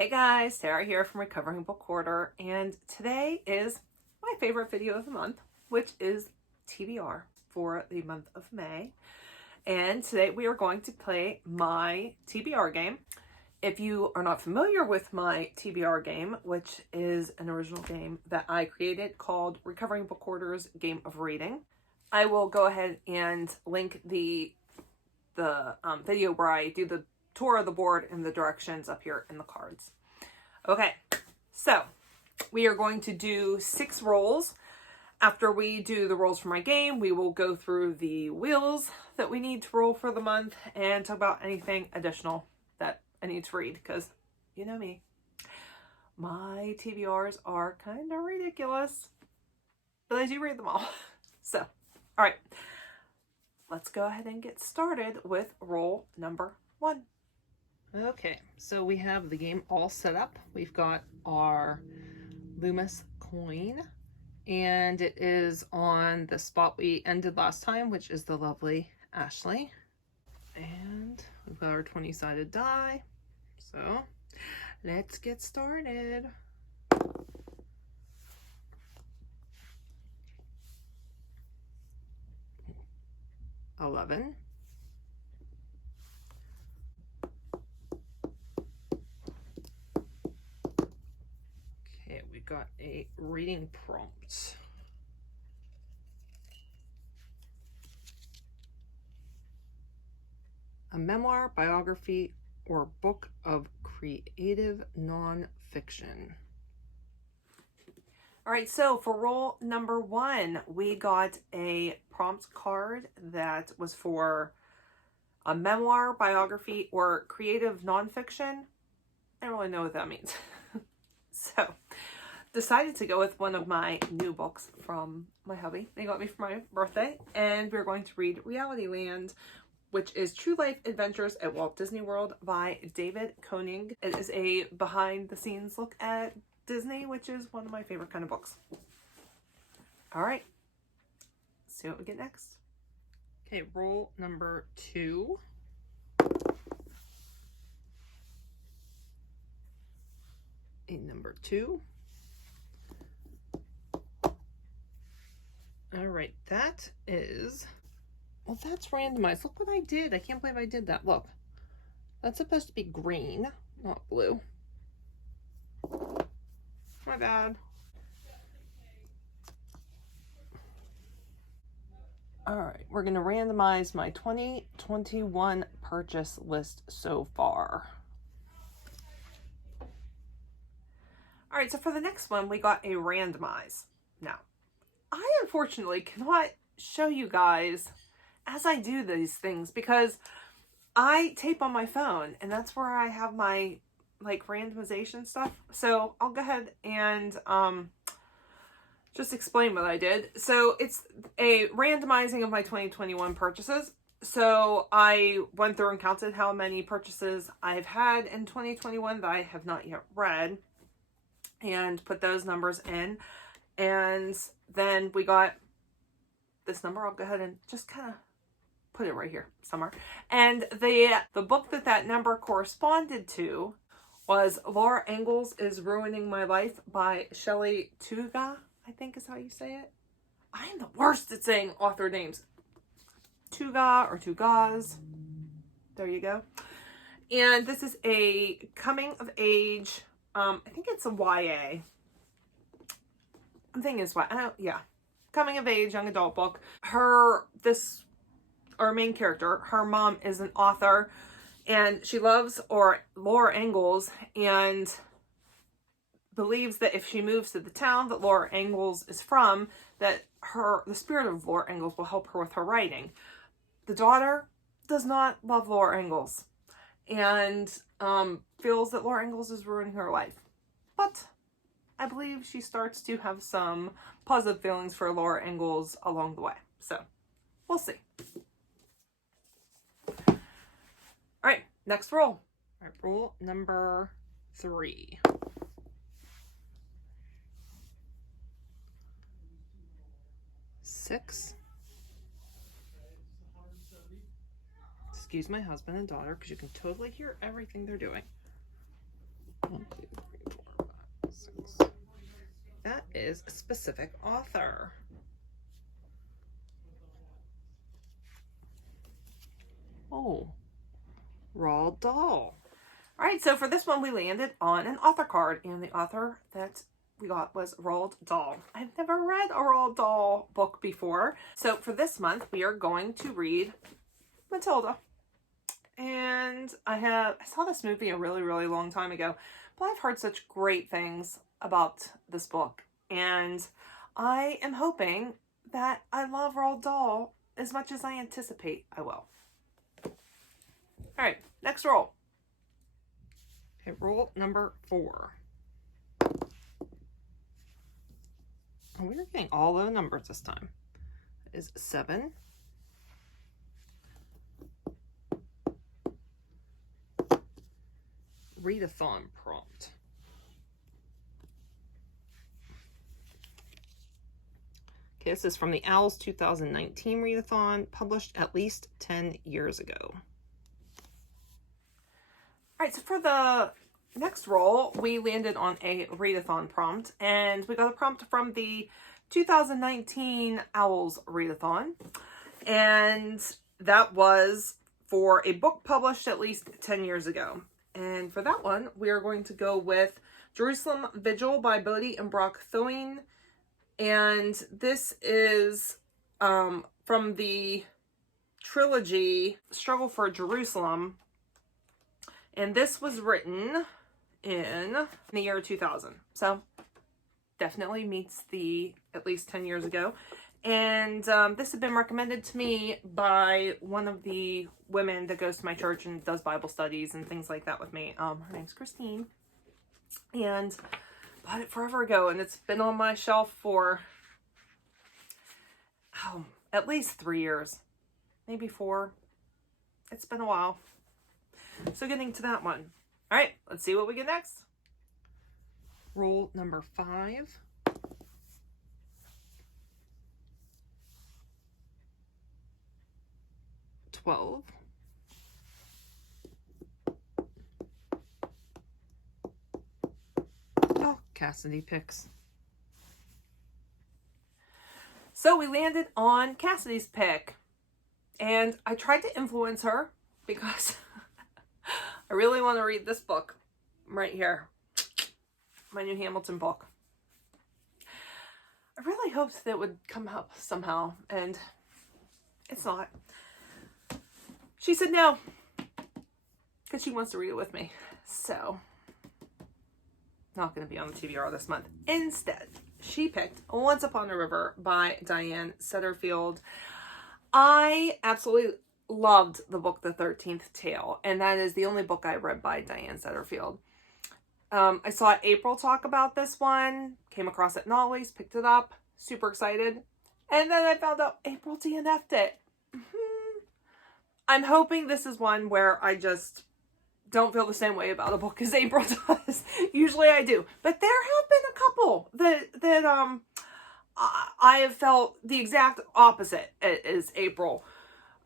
Hey guys, Sarah here from Recovering Book Hoarder, and today is my favorite video of the month, which is TBR for the month of May. And today we are going to play my TBR game. If you are not familiar with my TBR game, which is an original game that I created called Recovering Book Hoarder's Game of Reading, I will go ahead and link the video where I do the tour of the board and the directions up here in the cards. Okay, so we are going to do 6 rolls. After we do the rolls for my game, we will go through the wheels that we need to roll for the month and talk about anything additional that I need to read, because you know me, my TBRs are kind of ridiculous, but I do read them all. So, all right, let's go ahead and get started with roll number 1. Okay, so we have the game all set up. We've got our Loomis coin, and it is on the spot we ended last time, which is the lovely Ashley. And we've got our 20-sided die. So let's get started. $11. Okay, we got a reading prompt. A memoir, biography, or book of creative nonfiction. All right, so for roll number 1, we got a prompt card that was for a memoir, biography, or creative nonfiction. I don't really know what that means. So, decided to go with one of my new books from my hubby. They got me for my birthday, and we're going to read Reality Land, which is True Life Adventures at Walt Disney World by David Coney. It is a behind-the-scenes look at Disney, which is one of my favorite kind of books. All right, see what we get next. Okay, roll number 2. Number 2. All right, that is, well, that's randomized. Look what I did. I can't believe I did that. Look, that's supposed to be green, not blue. My bad. All right, we're going to randomize my 2021 purchase list so far. All right, so for the next one, we got a randomize. Now, I unfortunately cannot show you guys as I do these things because I tape on my phone, and that's where I have my like randomization stuff. So I'll go ahead and just explain what I did. So it's a randomizing of my 2021 purchases. So I went through and counted how many purchases I've had in 2021 that I have not yet read, and put those numbers in. And then we got this number. I'll go ahead and just kind of put it right here somewhere. And the book that number corresponded to was Laura Ingalls Is Ruining My Life by Shelley Tuga, I think is how you say it. I am the worst at saying author names. Tuga or Tugas. There you go. And this is a coming of age, I think it's a YA. I'm thinking it's yeah. Coming of age, young adult book. Our main character, her mom is an author, and she loves Laura Ingalls and believes that if she moves to the town that Laura Ingalls is from, that the spirit of Laura Ingalls will help her with her writing. The daughter does not love Laura Ingalls and feels that Laura Ingalls is ruining her life. But I believe she starts to have some positive feelings for Laura Ingalls along the way. So we'll see. All right, next roll. All right, roll number 3. $6. Excuse my husband and daughter, because you can totally hear everything they're doing. 1, 2, 3, 4, 5, 6. That is a specific author. Oh, Roald Dahl. All right, so for this one, we landed on an author card, and the author that we got was Roald Dahl. I've never read a Roald Dahl book before. So for this month, we are going to read Matilda. And I saw this movie a really, really long time ago, but I've heard such great things about this book. And I am hoping that I love Roald Dahl as much as I anticipate I will. All right, next roll. Okay, roll number 4. Oh, we're getting all low numbers this time. It is 7. Readathon prompt. Okay, this is from the Owls 2019 Readathon, published at least 10 years ago. All right, so for the next roll, we landed on a Readathon prompt, and we got a prompt from the 2019 Owls Readathon, and that was for a book published at least 10 years ago. And for that one, we are going to go with Jerusalem Vigil by Bodie and Brock Thoing. And this is from the trilogy Struggle for Jerusalem. And this was written in the year 2000. So definitely meets the at least 10 years ago. And this has been recommended to me by one of the women that goes to my church and does Bible studies and things like that with me. Her name's Christine. And bought it forever ago, and it's been on my shelf for at least 3 years, maybe 4. It's been a while. So getting to that one. All right, let's see what we get next. Roll number 5. 12. Oh, Cassidy picks. So we landed on Cassidy's pick. And I tried to influence her because I really want to read this book right here. My new Hamilton book. I really hoped that it would come up somehow, and it's not. She said no, because she wants to read it with me. So, not going to be on the TBR this month. Instead, she picked Once Upon a River by Diane Setterfield. I absolutely loved the book The 13th Tale, and that is the only book I read by Diane Setterfield. I saw April talk about this one, came across it in Ollie's, picked it up, super excited, and then I found out April DNF'd it. I'm hoping this is one where I just don't feel the same way about a book as April does. Usually I do. But there have been a couple that I have felt the exact opposite as April.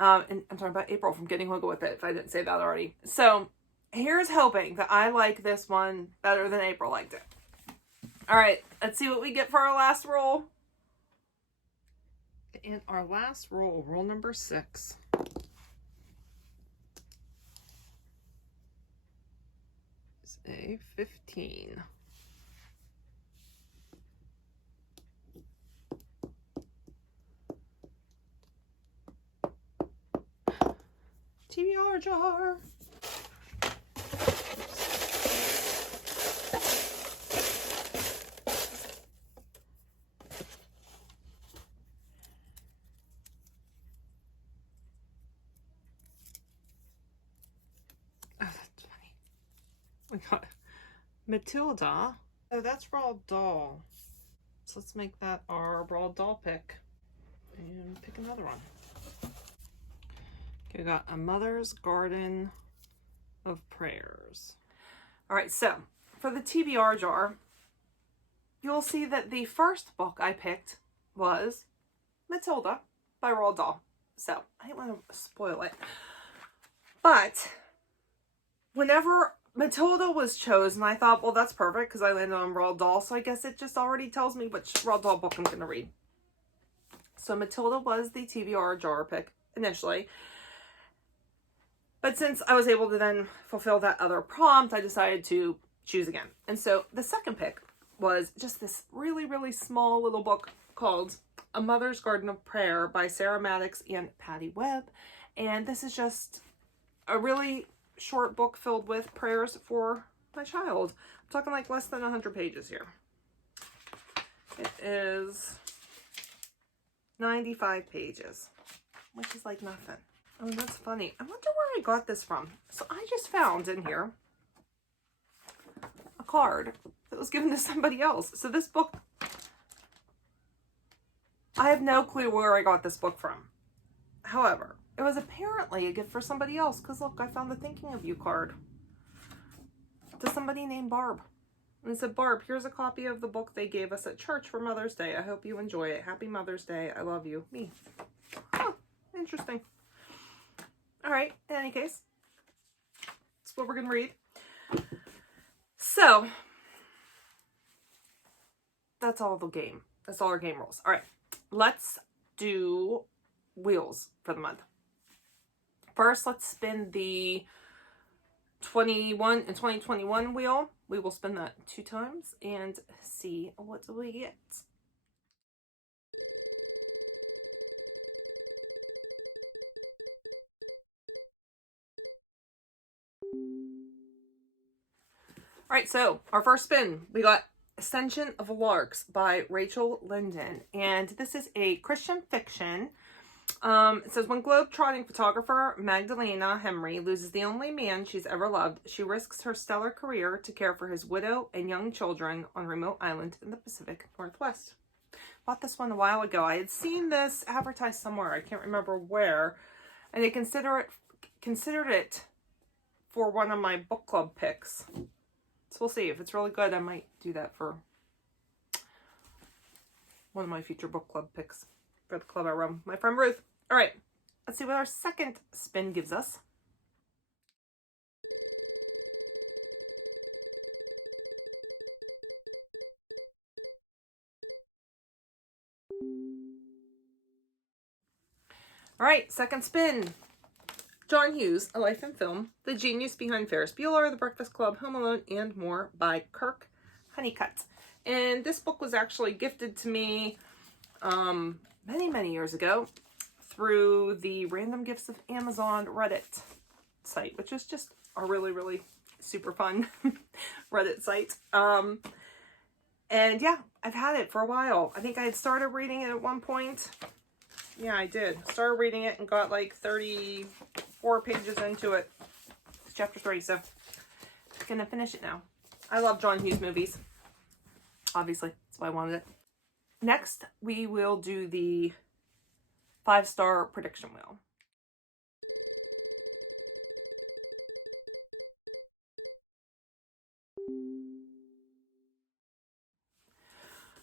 And I'm talking about April from Getting Wiggle With It, if I didn't say that already. So here's hoping that I like this one better than April liked it. All right, let's see what we get for our last roll. In our last roll, roll number 6. Is a 15. TBR jar. We got Matilda. Oh, that's Roald Dahl. So let's make that our Roald Dahl pick. And pick another one. Okay, we got A Mother's Garden of Prayers. Alright, so for the TBR jar, you'll see that the first book I picked was Matilda by Roald Dahl. So I didn't want to spoil it. But whenever Matilda was chosen. I thought, well, that's perfect because I landed on Roald Dahl, so I guess it just already tells me which Roald Dahl book I'm going to read. So Matilda was the TBR jar pick initially. But since I was able to then fulfill that other prompt, I decided to choose again. And so the second pick was just this really, really small little book called A Mother's Garden of Prayer by Sarah Maddox and Patty Webb. And this is just a really short book filled with prayers for my child. I'm talking like less than 100 pages here. It is 95 pages, which is like nothing. Oh, that's funny. I wonder where I got this from. So I just found in here a card that was given to somebody else. So this book, I have no clue where I got this book from. However, it was apparently a gift for somebody else because look, I found the Thinking of You card to somebody named Barb. And it said, Barb, here's a copy of the book they gave us at church for Mother's Day. I hope you enjoy it. Happy Mother's Day. I love you. Me. Oh, interesting. All right, in any case, that's what we're going to read. So, that's all the game. That's all our game rules. All right, let's do wheels for the month. First, let's spin the 21 and 2021 wheel. We will spin that 2 times and see what we get. All right, so our first spin, we got Ascension of Larks by Rachel Linden. And this is a Christian fiction. It says, when globe-trotting photographer Magdalena Henry loses the only man she's ever loved, she risks her stellar career to care for his widow and young children on a remote island in the Pacific Northwest. Bought this one a while ago. I had seen this advertised somewhere. I can't remember where. And they considered it for one of my book club picks. So we'll see. If it's really good, I might do that for one of my future book club picks for the club I run. My friend Ruth. All right. Let's see what our second spin gives us. All right. Second spin. John Hughes, A Life in Film, The Genius Behind Ferris Bueller, The Breakfast Club, Home Alone, and More by Kirk Honeycutt. And this book was actually gifted to me many, many years ago through the Random Gifts of Amazon Reddit site, which is just a really, really super fun Reddit site. And yeah, I've had it for a while. I think I had started reading it at one point. Yeah, I did. Started reading it and got like 34 pages into it. It's chapter 3, so I'm gonna finish it now. I love John Hughes movies. Obviously, that's why I wanted it. Next, we will do the 5-star prediction wheel.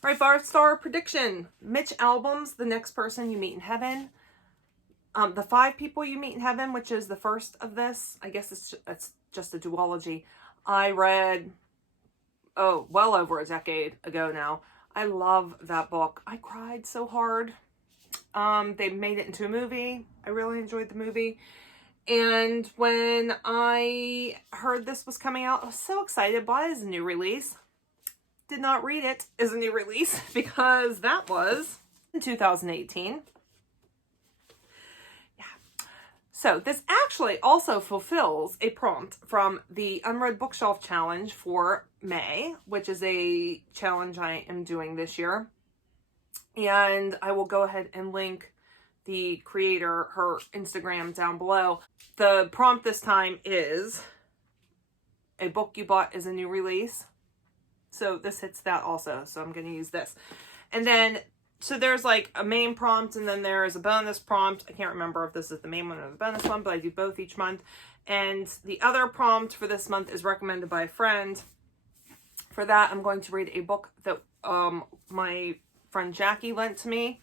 All right, 5-star prediction. Mitch Albom's The Next Person You Meet in Heaven. The 5 People You Meet in Heaven, which is the first of this. I guess it's just a duology. I read, well over a decade ago now. I love that book. I cried so hard. They made it into a movie. I really enjoyed the movie. And when I heard this was coming out, I was so excited. Bought it as a new release. Did not read it as a new release because that was in 2018. Yeah. So this actually also fulfills a prompt from the Unread Bookshelf Challenge for May, which is a challenge I am doing this year. And I will go ahead and link the creator, her Instagram down below. The prompt this time is a book you bought as a new release. So this hits that also. So I'm going to use this. And then, so there's like a main prompt and then there's a bonus prompt. I can't remember if this is the main one or the bonus one, but I do both each month. And the other prompt for this month is recommended by a friend. For that, I'm going to read a book that my friend Jackie lent to me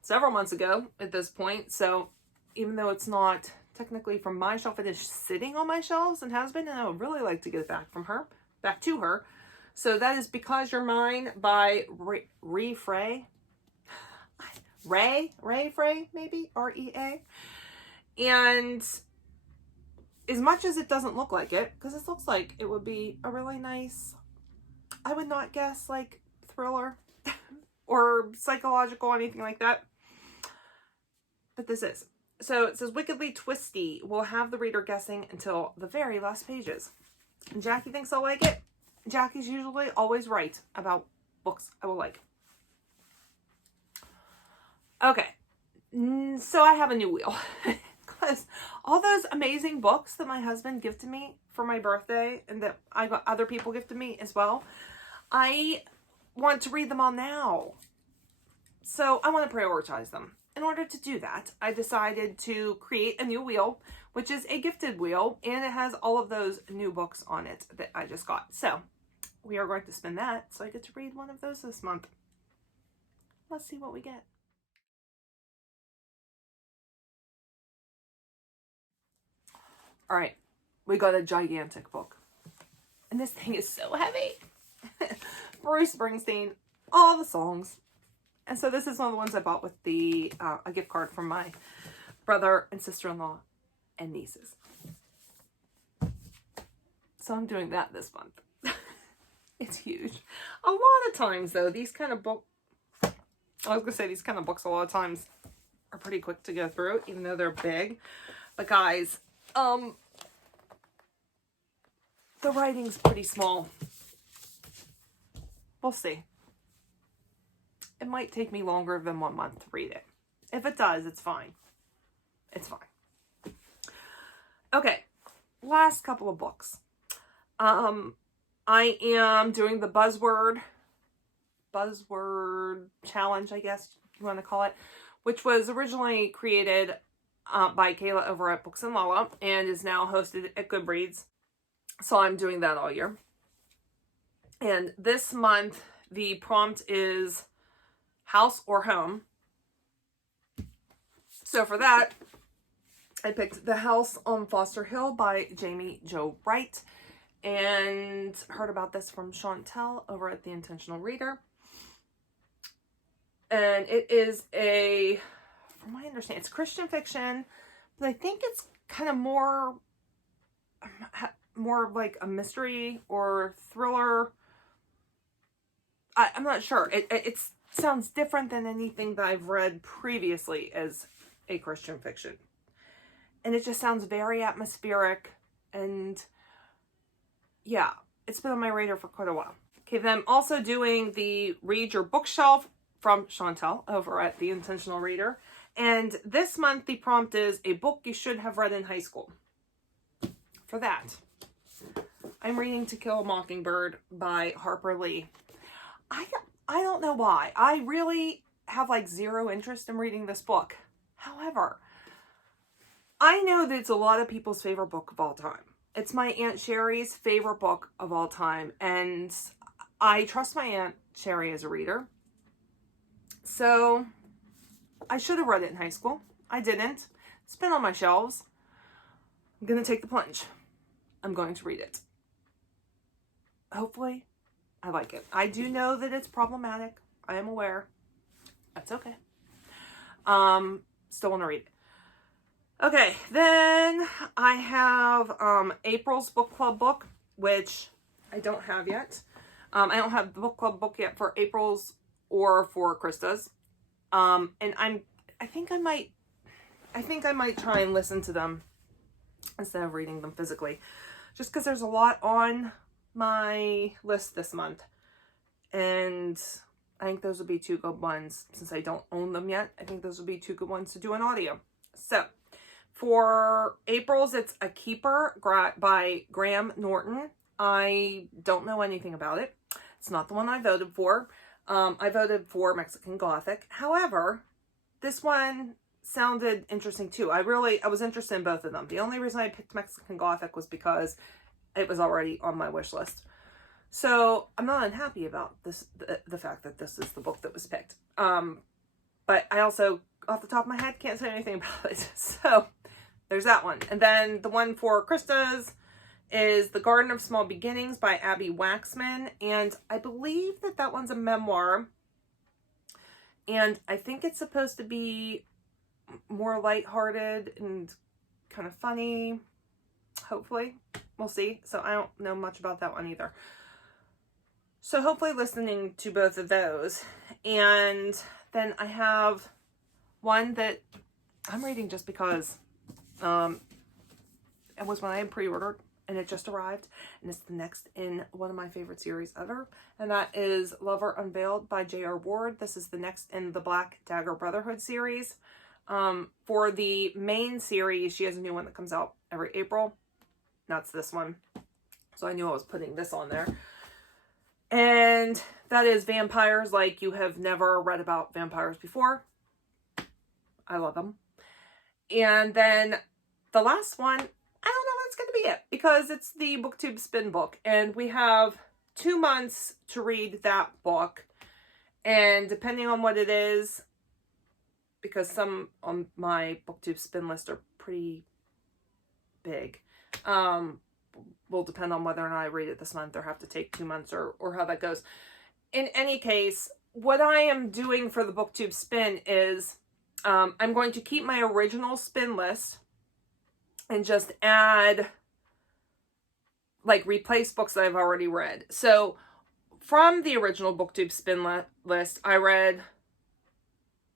several months ago at this point. So even though it's not technically from my shelf. It is sitting on my shelves and has been, and I would really like to get it back to her. So that is Because You're Mine by Ray Frey, maybe, R-E-A. And as much as it doesn't look like it, because this looks like it would be a really nice, I would not guess like thriller or psychological or anything like that, but this is. So it says, wickedly twisty, will have the reader guessing until the very last pages. And Jackie thinks I'll like it. Jackie's usually always right about books I will like. Okay, so I have a new wheel. Because all those amazing books that my husband gifted me for my birthday and that I got other people gifted me as well, I want to read them all now. So I want to prioritize them. In order to do that, I decided to create a new wheel, which is a gifted wheel, and it has all of those new books on it that I just got. So we are going to spin that, so I get to read one of those this month. Let's see what we get. All right, we got a gigantic book. And this thing is so heavy. Bruce Springsteen, all the songs. And so this is one of the ones I bought with a gift card from my brother and sister-in-law and nieces. So I'm doing that this month. It's huge. A lot of times, though, these kind of books, a lot of times are pretty quick to go through, even though they're big. But guys, the writing's pretty small. We'll see. It might take me longer than 1 month to read it. If it does, it's fine. It's fine. Okay, last couple of books. I am doing the buzzword challenge, I guess you want to call it, which was originally created by Kayla over at Books and Lala and is now hosted at Goodreads. So I'm doing that all year. And this month, the prompt is house or home. So for that, I picked The House on Foster Hill by Jamie Jo Wright and heard about this from Chantel over at The Intentional Reader. And it is from my understanding, it's Christian fiction, but I think it's kind of more like a mystery or thriller. I'm not sure. It sounds different than anything that I've read previously as a Christian fiction. And it just sounds very atmospheric. And yeah, it's been on my radar for quite a while. Okay, then I'm also doing the Read Your Bookshelf from Chantel over at The Intentional Reader. And this month the prompt is a book you should have read in high school. For that, I'm reading To Kill a Mockingbird by Harper Lee. I don't know why. I really have like zero interest in reading this book. However, I know that it's a lot of people's favorite book of all time. It's my Aunt Sherry's favorite book of all time. And I trust my Aunt Sherry as a reader. So I should have read it in high school. I didn't. It's been on my shelves. I'm going to take the plunge. I'm going to read it. Hopefully, I like it. I do know that it's problematic. I am aware. That's okay. Still want to read it. Okay, then I have April's book club book, which I don't have yet. I don't have the book club book yet for April's or for Krista's. And I think I might try and listen to them instead of reading them physically, just because there's a lot on my list this month, and I think those would be two good ones. Since I don't own them yet, I think those would be two good ones to do an audio. So for April's, it's A Keeper by Graham Norton. I don't know anything about it. It's not the one I voted for. I voted for Mexican Gothic. However, this one sounded interesting too. I was interested in both of them. The only reason I picked Mexican Gothic was because it was already on my wish list. So I'm not unhappy about this, the fact that this is the book that was picked. But I also, off the top of my head, can't say anything about it. So there's that one. And then the one for Krista's is The Garden of Small Beginnings by Abby Waxman. And I believe that that one's a memoir. And I think it's supposed to be more lighthearted and kind of funny. Hopefully. We'll see. So I don't know much about that one either. So hopefully listening to both of those. And then I have one that I'm reading just because it was when I pre-ordered and it just arrived. And it's the next in one of my favorite series ever. And that is Lover Unveiled by J.R. Ward. This is the next in the Black Dagger Brotherhood series. For the main series, she has a new one that comes out every April. That's this one. So I knew I was putting this on there. And that is vampires like you have never read about vampires before. I love them. And then the last one, I don't know if that's going to be it because it's the BookTube spin book. And we have 2 months to read that book. And depending on what it is, because some on my BookTube spin list are pretty big, will depend on whether or not I read it this month or have to take 2 months or how that goes. In any case, what I am doing for the BookTube spin is I'm going to keep my original spin list and just add, like, replace books that I've already read. So from the original BookTube spin list, I read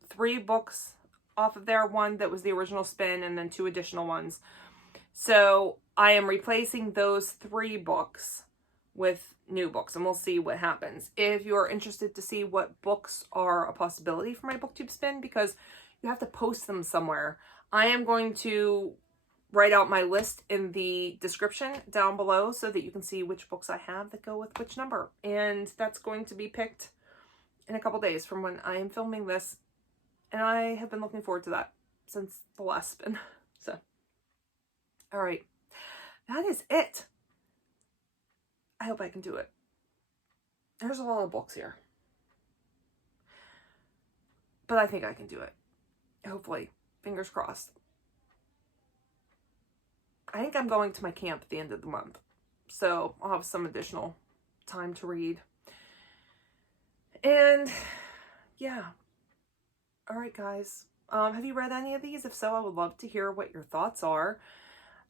3 books off of there. One that was the original spin and then 2 additional ones. So I am replacing those 3 books with new books, and we'll see what happens. If you're interested to see what books are a possibility for my BookTube spin, because you have to post them somewhere, I am going to write out my list in the description down below so that you can see which books I have that go with which number. And that's going to be picked in a couple days from when I am filming this. And I have been looking forward to that since the last spin. So, all right. That is it. I hope I can do it. There's a lot of books here. But I think I can do it. Hopefully. Fingers crossed. I think I'm going to my camp at the end of the month. So I'll have some additional time to read. And yeah. All right, guys. Have you read any of these? If so, I would love to hear what your thoughts are.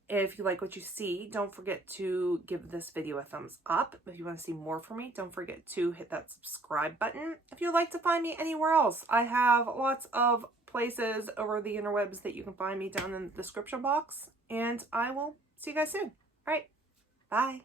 If you like what you see, don't forget to give this video a thumbs up. If you want to see more from me, don't forget to hit that subscribe button. If you'd like to find me anywhere else, I have lots of places over the interwebs that you can find me down in the description box. And I will see you guys soon. All right, bye.